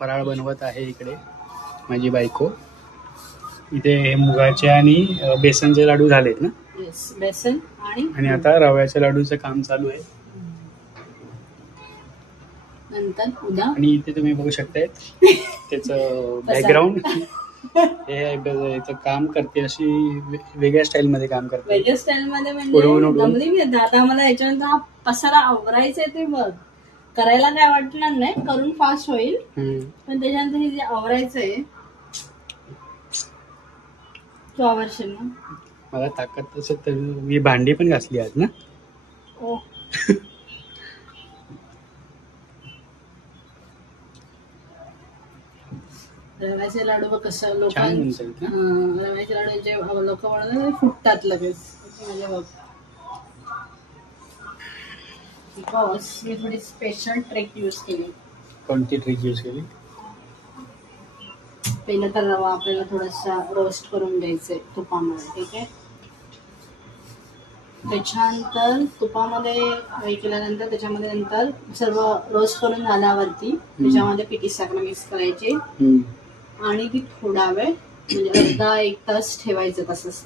फराळ बनवत आहे इकडे माझी बायको. इथे मुगाचे आणि बेसनचे लाडू झालेत ना. बेसन आणि आता रव्याच्या लाडूचं काम चालू आहे. नंतर उद्या आणि इथे तुम्ही बघू शकताय त्याचं बॅकग्राऊंड. हे काम करते अशी वेगळ्या स्टाईल मध्ये काम करते. वेगळ्या स्टाईल मध्ये म्हणजे दमली मी आता. मला याच्यानंतर हा पसारा आवरायचा आहे ते बघ. करायला काय वाटणार नाही, करून फास्ट होईल. पण त्याच्यानंतर हे जे आवरायचंय तू आवरशील ना. मला ताकद असेल तर मी भांडी पण घासली आहेत ना. ओ रव्याचे लाडू बघ कसं लोकांचे रव्याचे लाडू जे लोक म्हणतात फुटतात लगेच. म्हणजे बघ बिकॉज मी थोडी स्पेशल ट्रिक यूज केली. कोणती ट्रिक यूज केली? पहिलं तर रवा आपल्याला थोडासा रोस्ट करून घ्यायचंय तुपामध्ये. ठीक आहे. त्याच्यानंतर तुपामध्ये हे केल्यानंतर त्याच्यामध्ये नंतर सर्व रोस्ट करून झाल्यावरती त्याच्यामध्ये पिठी साखर मिक्स करायची आणि ती थोडा वेळ म्हणजे अर्धा 1 तास ठेवायचं तसंच.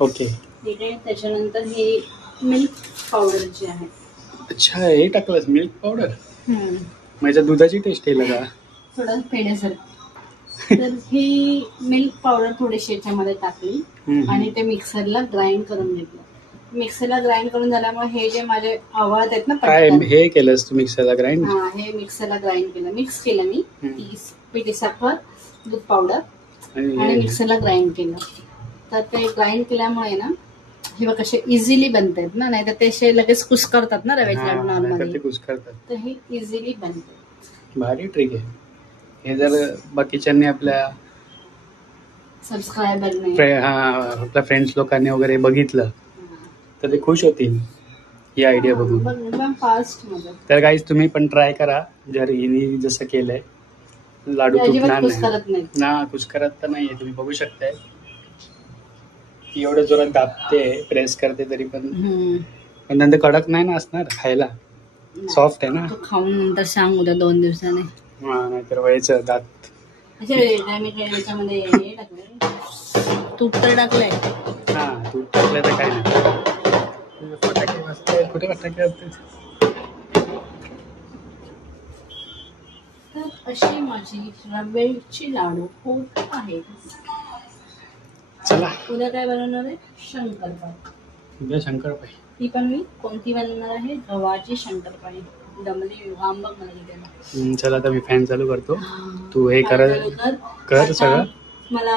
ओके. ठीक आहे. त्याच्यानंतर ही मिल्क पावडर जी आहे. अच्छा, हे टाकलंस मिल्क पावडर. माझ्या दुधाची टेस्ट येईल का थोडं फेण्यासारखं. तर ही मिल्क पावडर थोडीशी याच्यामध्ये टाकली आणि ते मिक्सरला ग्राइंड करून घेतलं. मिक्सरला ग्राइंड करून झाल्यामुळे हे जे माझे आवळत आहेत ना. काय हे केलंस तू मिक्सरला ग्राइंड? हा, हे मिक्सरला ग्राइंड केलं. मिक्स केलं मी पिठी साखर दूध पावडर आणि मिक्सरला ग्राइंड केलं. तर ते ग्राइंड केल्यामुळे ना हे बघ कसे इझिली बनतात ना. नाही तर ते लगेच कुस्करतात ना रव्याचे लाडू नॉर्मली. तर हे इझिली बनते. भारी ट्रिक आहे. हे जर बाकीच्यांनी आपल्या सबस्क्रायबरने आपल्या फ्रेंड्स लोकांनी वगैरे बघितलं तर ते खुश होतील ही आयडिया बघून. फास्ट. तर गाईज तुम्ही पण ट्राय करा. जर हिने जसं केलंय लाडू तुटणार नाही ना. कुस्करत तर नाहीये. तुम्ही बघू शकताय एवढं जोरात दाबते प्रेस करते तरी पण नंतर कडक नाही ना असणार खायला. सॉफ्ट आहे ना. खाऊन नंतर सांग उद्या 2 दिवसाने. नाहीतर व्हायचं दात. त्याच्यामध्ये हे टाकलंय तूप तर टाकलंय. हा, तूप टाकलंय तर काय नाही. फटाके वाजते. कुठे फटाके वाजते? तर अशी माझी रव्याची लाडू होत आहे. चला उद्या काय बनवणार आहे? शंकरपाळी. उद्या शंकरपाळी. ती पण मी कोणती बनवणार आहे? गव्हाची शंकरपाळी. दमली वांबग मला. चला आता मी फॅन चालू करतो. तू हे कर सगळं. मला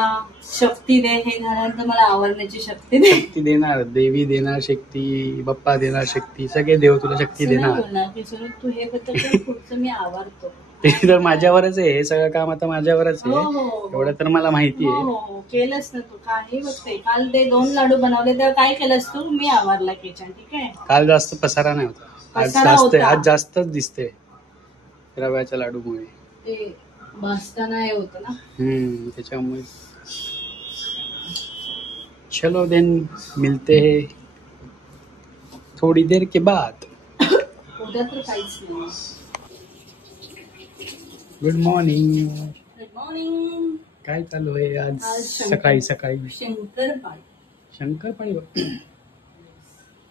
शक्ती दे. हे झाल्यानंतर मला आवरण्याची शक्ती दे. शक्ती देणार. देवी देणार शक्ती. बाप्पा देणार शक्ती. सगळे देव तुला शक्ती देणार. तू हे बद्दल पुढचं मी आवरतो. ते तर माझ्यावरच आहे. हे सगळं काम आता माझ्यावरच आहे. एवढं तर मला माहिती आहे. केलंस ना तू. काही बघते काल ते 2 लाडू बनवले तेव्हा काय केलंस तू? मी आवरला किचन. ठीक आहे. काल जास्त पसारा नाही होता. आज जास्तच दिसते रव्याच्या लाडूमुळे. ते भाजताना हे होतं ना. त्याच्यामुळे. चलो देन मिलते हैं थोड़ी देर के बाद. उद्या तर काहीच नाही. Good morning. Good morning. काय चालू आहे आज सकाळी सकाळी? शंकरपाळी.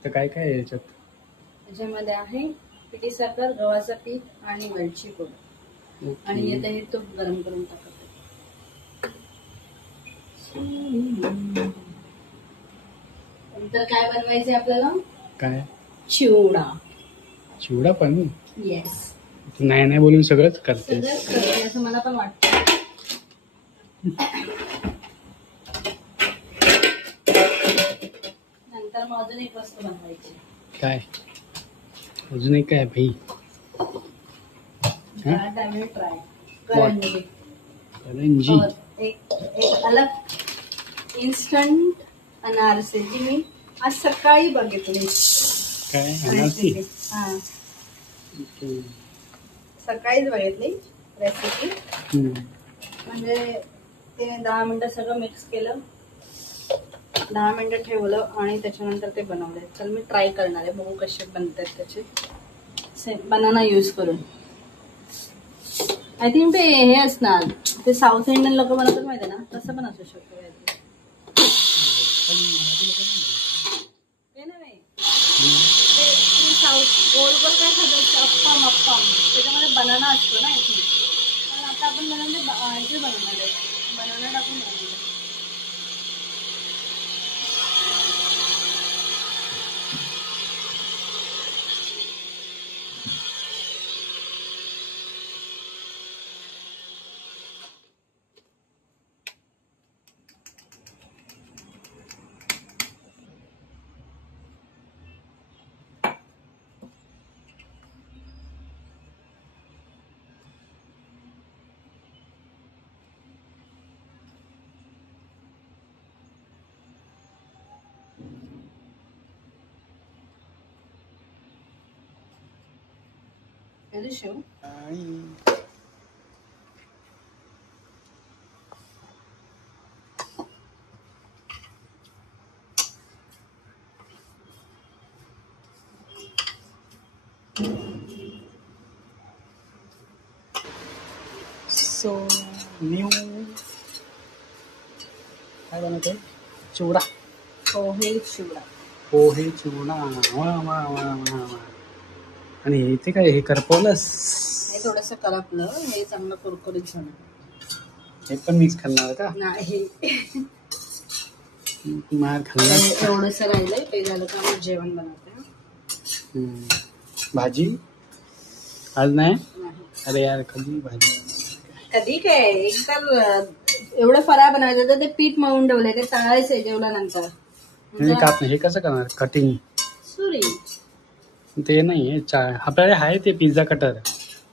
तर काय काय आहे याच्यात? त्याच्यामध्ये आहे पिठी साखर, गव्हाचं पीठ आणि वेलची पूड. आणि आता हे तूप गरम करून टाकत. नंतर काय बनवायचे आपल्याला? काय? चिवडा. चिवडा पण? येस. नाही बोलून सगळंच करते असं मला पण वाटतं. नंतर मग अजून एक वस्तू बनवायची. काय? अजून एक काय भाई? ट्राय करंजी. एक अलग इन्स्टंट अनारसे जी मी आज सकाळी बघितली. काय अनारसी? हा, सकाळीच बघितली रेसिपी. म्हणजे ते 10 मिनिटं सगळं मिक्स केलं, 10 मिनिटं ठेवलं आणि त्याच्यानंतर ते बनवले. चल मी ट्राय करणार आहे, बघू कसे बनतात त्याचे. बनाना यूज करून. आय थिंक ते हे असणार, ते साऊथ इंडियन लोक बनवतात माहिती आहे ना, तसं पण असू शकतं काहीतरी. ते नव्हे, ते साऊथ गोल गोल काय खातात, अप्पम अप्पम, त्याच्यामध्ये बनाना असतो ना आय थिंक. पण आता आपण बनवले हे बनवणार आहे, बनाना टाकून बनवणार. शेव सो न्यू काय बनवते, चिवडा. पोहे चिवडा. पोहे चिवडा, वा वा वा वा वा. आणि इथे काय हे करपवलंस? हे थोडंसं करपलं, हे चांगलं कुरकुरीत झालं. हे पण मिक्स खाल्णार का? नाही, मार खाल्ला. एवढंसं राहिलंय, ते झालं का मग जेवण बनवते. भाजी आज नाही. नाही. अरे यार, कधी भाजी? कधी काय, एक तर एवढं फराळ बनवायचं तर ते पीठ मळून ठेवलंय, ते तळायचंय जेवल्यानंतर. हे कसं करणार कटिंग? सुरी. ते नाही आपल्याकडे आहे ते पिझ्झा कटर.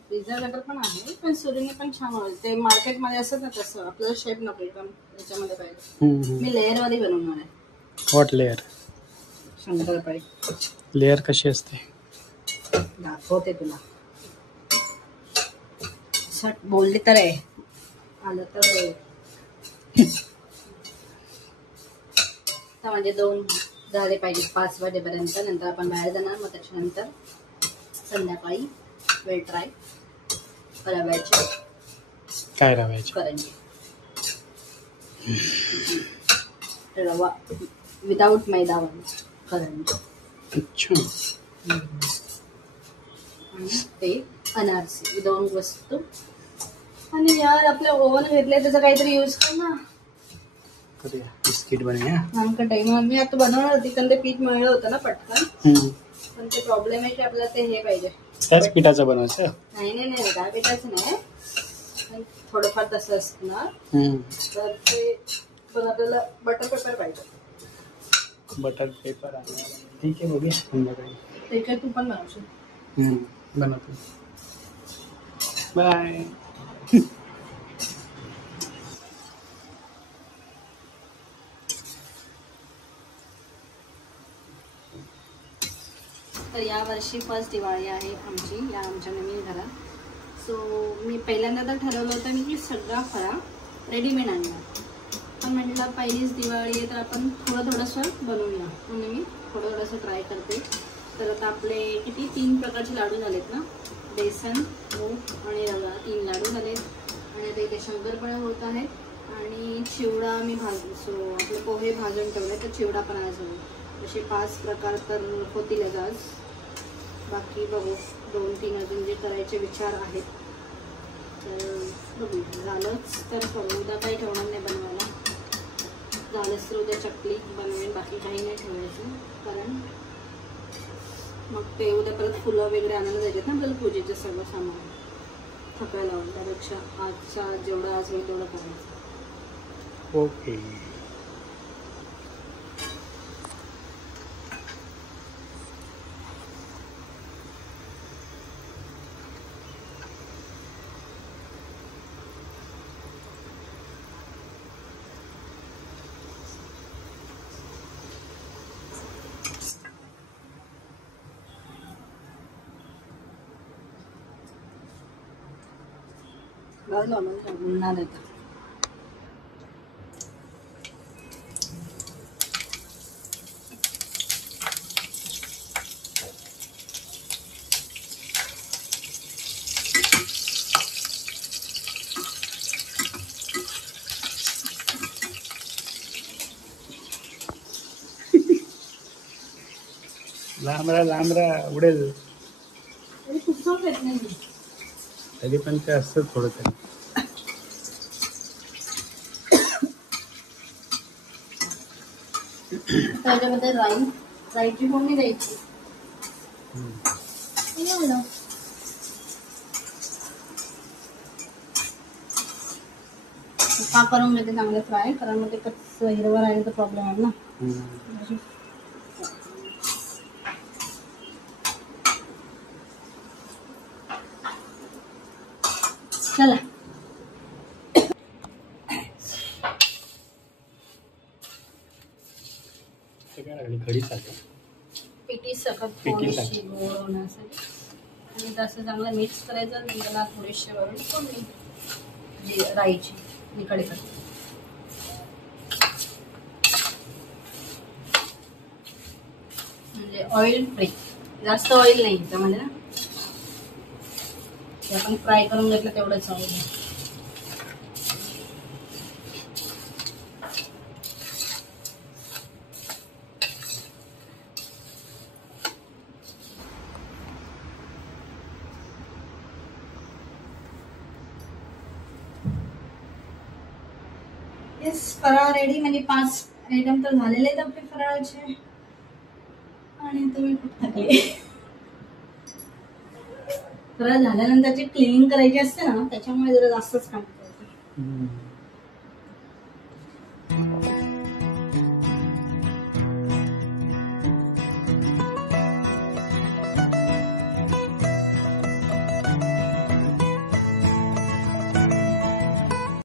पिझ्झा कटर पण आहे, पण सुरीने पण छान होईल. ते मार्केटमध्ये असत ना तसं, आपल्याला शेप नको एकदम त्याच्यामध्ये पाहिजे. मी लेअर मध्ये बनवणार आहे. What layer? शंकरपाळी लेअर कशी असते दाखवते तुला. बोलली तर आहे, आलं तर म्हणजे 2 झाले पाहिजे 5 वाजेपर्यंत. नंतर आपण बाहेर जाणार, मग त्याच्यानंतर संध्याकाळी वेळ ट्राय रव्याचे. काय रव्याचे? करंजी. रवा विदाउट मैदा करंजी. अच्छा. आणि ते अनारसी, 2 वस्तू. आणि यार आपले ओव्हन घेतले, त्याचा काहीतरी यूज कर ना. करूया, बिस्किट बनवूया. आमका टाइम मी आता बनवणार होती, पण ते पीठ मळलं होतं ना पटकन. पण ते प्रॉब्लेम आहे की आपल्याला ते हे पाहिजे. त्याच पिठाचं बनवायचं? नाही, काय पिठाचं नाही, थोडंफार तसं असणार. तर ते पण आपल्याला बटर पेपर पाहिजे. बटर पेपर आहे, ठीक आहे, बघूया संध्याकाळी. ते काय तू पण बनवशील? बनवतो. बाय. तर यावर्षी फर्स्ट दिवाळी आहे आमची या आमच्या नवीन घरात. सो मी पहिल्यांदा तर ठरवलं होतं की सगळा फराळ रेडीमेड आणणार, पण म्हटलं पहिलीच दिवाळी आहे तर आपण थोडंसं बनवूया. म्हणून मी थोडंसं ट्राय करते. तर आता आपले किती 3 प्रकारचे लाडू झालेत ना, बेसन, मूग आणि रवा, 3 लाडू झालेत. आणि आता इथे शंकरपाळ्या होत आहेत आणि चिवडा मी सो आपले पोहे भाजून ठेवले, तर चिवडा पण आज होईल. असे 5 प्रकार तर होतीलच आज. बाकी बघू 2-3 अजून जे करायचे विचार आहेत. तर बघू, झालंच तर करू. उद्या काही ठेवणार नाही बनवायला. झालंच तर उद्या चकली बनवेन, बाकी काही नाही ठेवायचं. कारण मग ते उद्या परत फुलं वगैरे आणायला जायचे ना आपल्याला पूजेचं सगळं सामान. थकायला लावून त्यापेक्षा आजचा जेवढं आज होईल तेवढं करायचं. ओके. उन्हात येतं. लांब राहा उडेल. तरी पण ते असतं थोडं तरी. त्याच्यामध्ये राईची फोडणी द्यायची. का करून घेते चांगलं फ्राय, कारण मग ते कच्चं हिरवं राहिलं तर प्रॉब्लेम आहे ना. चला खडी साखर, पिठी साखर थोडीशी गोड होण्यासाठी, आणि तसं चांगलं मिक्स करायचं. आणि त्याला थोडीशी वरून फोडणी राईची आणि कढीपत्ता. म्हणजे ऑइल फ्री, जास्त ऑइल नाही त्यामध्ये ना. आपण फ्राय करून घेतलं तेवढंच ऑइल. फराळ रेडी. म्हणजे 5 आयटम तर झालेले आहेत आपले फराळाचे. आणि तुम्ही खूप थकले. फराळ झाल्यानंतर जी क्लिनिंग करायची असते ना, त्याच्यामुळे जरा जास्तच काम करते.